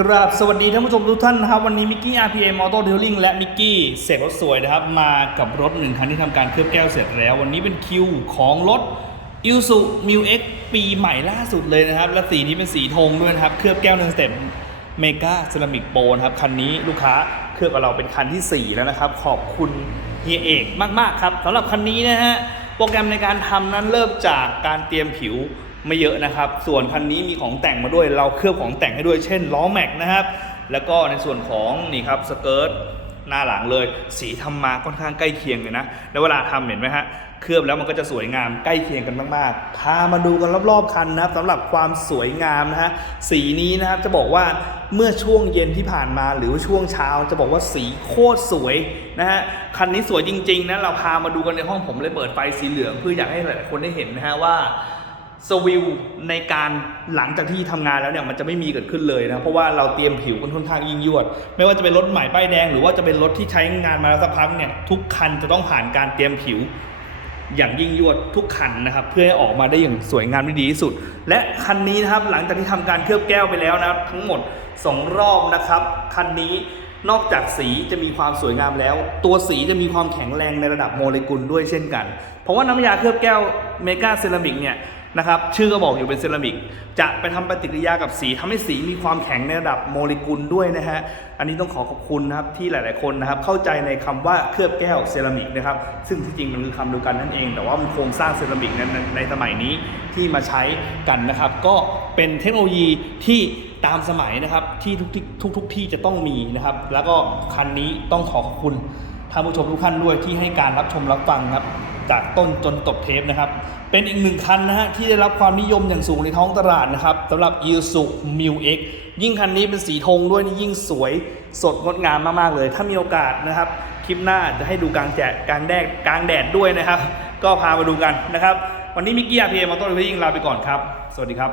กราบสวัสดีท่านผู้ชมทุกท่านนะครับ วันนี้มิกกี้ RPA Motor Detailing และมิกกี้เสกรถสวยนะครับ มากับรถหนึ่งคันที่ทำการเคลือบแก้วเสร็จแล้ว วันนี้เป็นคิวของรถ i l s u m i X ปีใหม่ล่าสุดเลยนะครับ และสีนี้เป็นสีธงด้วยนะครับ เคลือบแก้วหนึ่งสเต็ปเมกาเซรามิกโปนะครับ คันนี้ลูกค้าเคลือบกับเราเป็นคันทีสี่4 แล้วนะครับ ขอบคุณเฮียเอกมาก ๆ ครับสำหรับคันนี้นะฮะโปรแกรมในการทำนั้นเริ่มจากการเตรียมผิว ไม่เยอะนะครับ ส่วนคันนี้มีของแต่งมาด้วยเราเคลือบของแต่งให้ด้วยเช่นล้อแม็กนะครับ แล้วก็ในส่วนของนี่ครับสเกิร์ตหน้าหลังเลย สีทำมาค่อนข้างใกล้เคียงเลยนะแล้วเวลาทำเห็นไหมฮะเคลือบแล้วมันก็จะสวยงามใกล้เคียงกันมากๆพามาดูกันรอบๆคันนะครับสำหรับความสวยงามนะฮะสีนี้นะครับจะบอกว่าเมื่อช่วงเย็นที่ผ่านมาหรือว่าช่วงเช้าจะบอกว่าสีโคตรสวยนะฮะคันนี้สวยจริงๆนะเราพามาดูกันในห้องผมเลยเปิดไฟสีเหลืองเพื่ออยากให้หลายๆคนได้เห็นนะฮะว่า สวิลในการหลังจากที่ทำงานแล้วเนี่ยมันจะไม่มีเกิดขึ้นเลยนะ เพราะว่าเราเตรียมผิวกันค่อนข้างยิ่งยวด ไม่ว่าจะเป็นรถใหม่ป้ายแดง หรือว่าจะเป็นรถที่ใช้งานมาแล้วสักพักเนี่ยทุกคันจะต้องผ่านการเตรียมผิวอย่างยิ่งยวดทุกคันนะครับเพื่อให้ออกมาได้อย่างสวยงามที่ดีที่สุด และคันนี้นะครับหลังจากที่ทำการเคลือบแก้วไปแล้วนะครับทั้งหมด 2 รอบนะครับคันนี้นอกจากสีจะมีความสวยงามแล้ว ตัวสีจะมีความแข็งแรงในระดับโมเลกุลด้วยเช่นกัน เพราะว่าน้ำยาเคลือบแก้วเมกาเซรามิกเนี่ย นะครับชื่อก็บอกอยู่เป็นเซรามิก จะไปทำปฏิกิริยากับสีทำให้สีมีความแข็งในระดับโมเลกุลด้วยนะฮะอันนี้ต้องขอขอบคุณนะครับที่หลาย ๆ คนนะครับเข้าใจในคำว่าเคลือบแก้วเซรามิกนะครับซึ่งที่จริงมันคือคำเดียวกันนั่นเอง แต่ว่ามันโครงสร้างเซรามิกในในในสมัยนี้ที่มาใช้กันนะครับ ก็เป็นเทคโนโลยีที่ตามสมัยนะครับที่ทุกที่ทุกทุกที่จะต้องมีนะครับ แล้วก็คันนี้ต้องขอขอบคุณท่านผู้ชมทุกท่านด้วยที่ให้การรับชมรับฟังครับ จากต้นจนจบเทปนะครับ เป็นอีกหนึ่งคันนะฮะที่ได้รับความนิยมอย่างสูงในท้องตลาดนะครับสำหรับ i s u m i X ยิ่งคันนี้เป็นสีธงด้วยนี่ยิ่งสวยสดงดงามมากๆเลย ถ้ามีโอกาสนะครับ คลิปหน้าจะให้ดูกลางแจกกลางแดดกลางแดดด้วยนะครับ ก็พามาดูกันนะครับ วันนี้มิกกี้อาพีเอ็มมาต้นไปยิ่งลาไปก่อนครับ สวัสดีครับ